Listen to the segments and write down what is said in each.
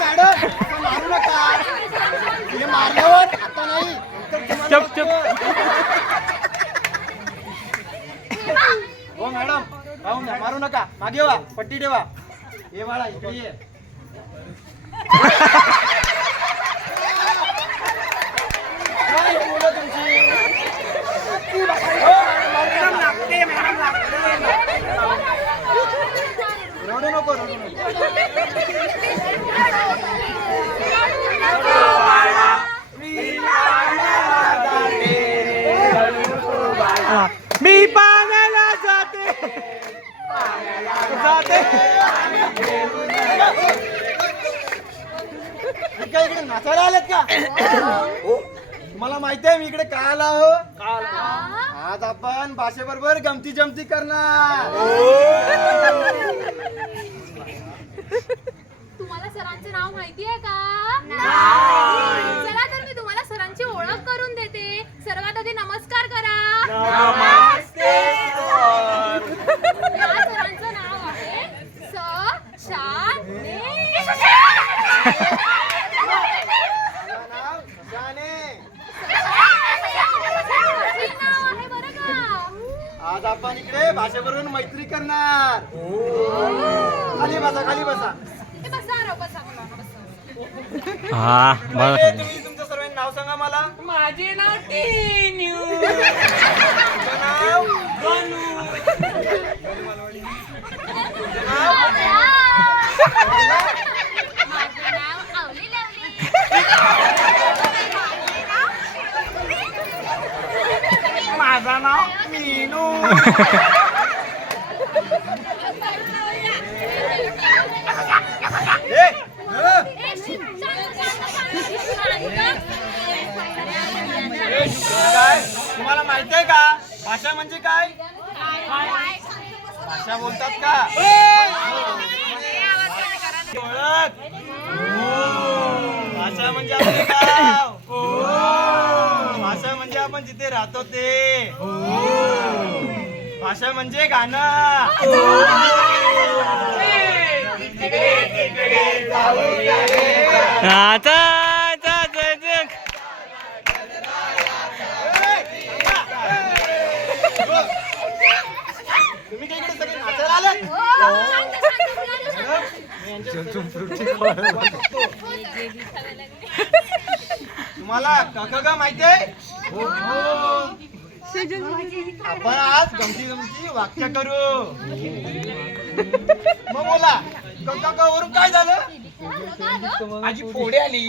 Madam मारू नका, मारल्यावर आता नाही. चप चप. हो मॅडम राहून द्या, मारू नका. मागे वा, पट्टी ठेवा. हे बाळा इकडे ये. रडू नको, रडू नको. मी पाण्याला जाते, जाते. इकडे नाचायला आलेत का? तुम्हाला माहिती आहे मी इकडे काय आला हो? आज आपण भाषेबरोबर गमती जमती करणार. तुम्हाला सरांचं नाव माहिती आहे का? चला तर मी तुम्हाला सरांची ओळख करून देते. सर्वात आधी नमस्कार करा. नमस्ते. या सरांचं नाव आहे शाने. आज आपण इकडे भाषेबरोबर मैत्री करणार. खाली बसा, खाली बसा. हा बरं. तुम्ही तुमचं सर्वांनी नाव सांगा मला. माझे नाव टेन्यू. तुमचं नाव माझं नाव आवली लावली. माझं नाव मीनू. काय तुम्हाला माहिती आहे का भाषा म्हणजे काय? भाषा बोलतात का? ओळख. भाषा म्हणजे आपले गाव. भाषा म्हणजे आपण जिथे राहतो ते. भाषा म्हणजे गाणं. आता तुम्ही काय इकडे सगळे नाचायला आले? तुम्हाला क माहिती आहे? आपण आज गमती गमती वाक्य करू. मग बोला क वरून काय झालं? माझी फोडे आली.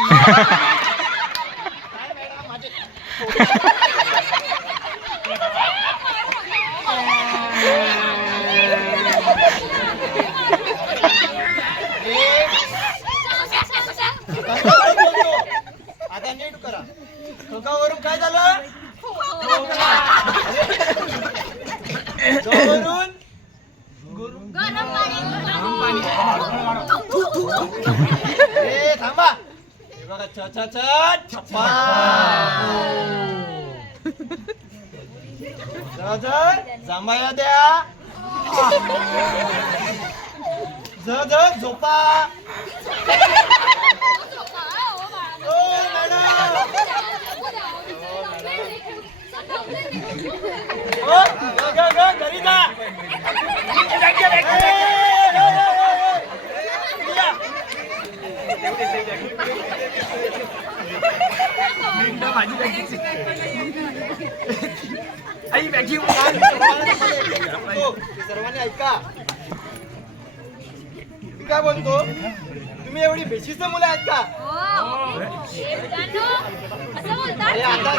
आता नीट करा. वरून काय झालं? वरून थांबा. हे बघा छ छ छ छप्पा. जांभया द्या. झोपा. घरी जा. आई बॅगी. सर्वांनी ऐका. मी काय बोलतो, तुम्ही एवढी बेशिस्त मुलं आहेत का? अरे आता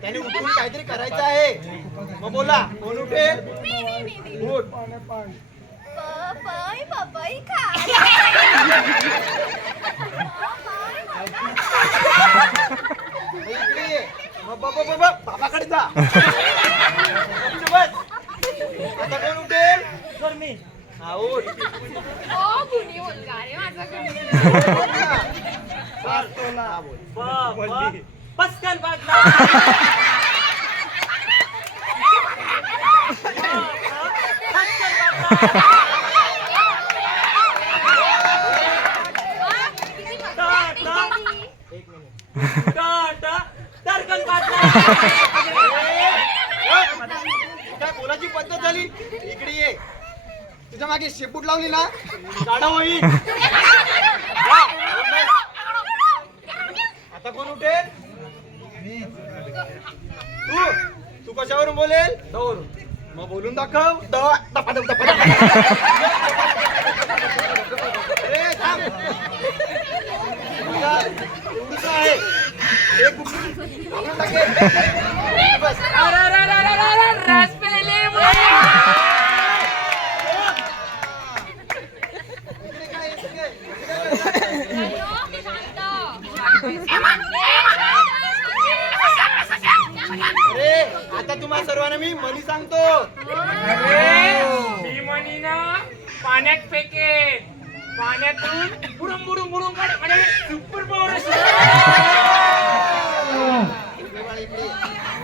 त्याने उठून काहीतरी करायचं आहे. मग बोला कोण उठेल? उठ. पपई पपई खा. इकडे ये. मग बाबाकडे जा. बस. आता कोण उठेल? सर मी. हा उठ. ओ गुणी मुलगा रे माझा गुणी. पस्कन बाजला तरकन बाजला काय बोलायची पद्धत झाली इकडे ये तुझ्या मागे शेपूट लावली ना गाडा होईल आता कोण उठेल तू कशावरून बोलेल दवरून मग बोलून दाखव अरे थांब एवढंच आहे एक घालून टाकेल. बस रस पेले अरे आता तुम्हा सर्वांना मी मनी सांगतो मी म्हणी ना पाण्यात फेके पाण्यातून बुडून बुडून बुडून काढे सुपर पॉवर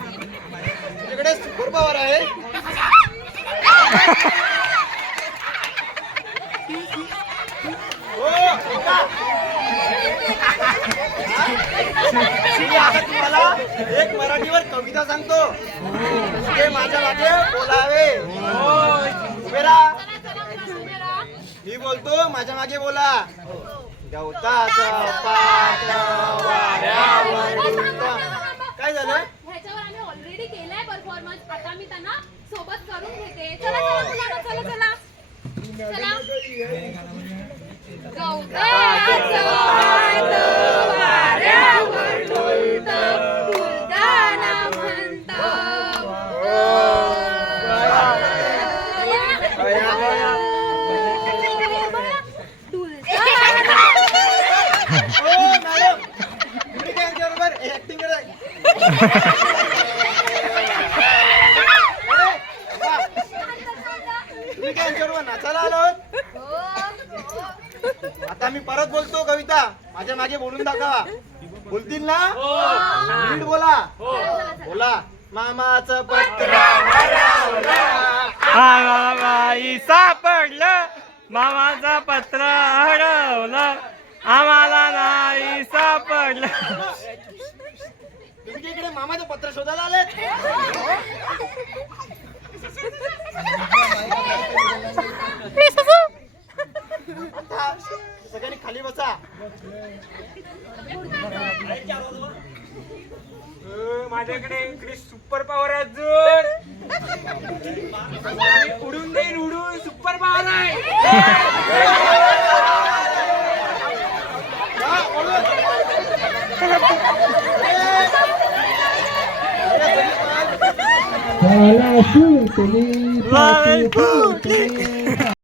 तुझ्याकडे सुपर पॉवर आहे हो, हो का? मी आता तुम्हाला एक मराठीवर कविता सांगतो ते माझ्या मागे बोलावे उभे राहा. मी बोलतो माझ्या मागे बोला गवताचं पात्र वाऱ्यावर उडतं. काय झालं ह्याच्यावर आम्ही ऑलरेडी केलाय परफॉर्मन्स आता मी त्यांना सोबत करून घेते चला चला मुलांनो, चला चला चला गवताचं पातं वाऱ्यावर डुलतं, फुलदाना म्हणतं, हो मॅडम तुम्ही काय बरोबर ऍक्टिंग तुम्ही काय बरोबर नाचायला आलो आता मी परत बोलतो कविता माझ्या मागे बोलून दाखवा बोलतील ना नीट बोला बोला मामाचं पत्र बाई सापडलं मामाचं पत्र हरवलं आम्हाला नाही सापडलं. तुम्ही इकडे मामाचं पत्र शोधायला आलेत आता सगळ्यांनी खाली बसा माझ्याकडे इकडे सुपर पॉवर अजून उडून देईन उडून सुपर पॉवर आहे लाल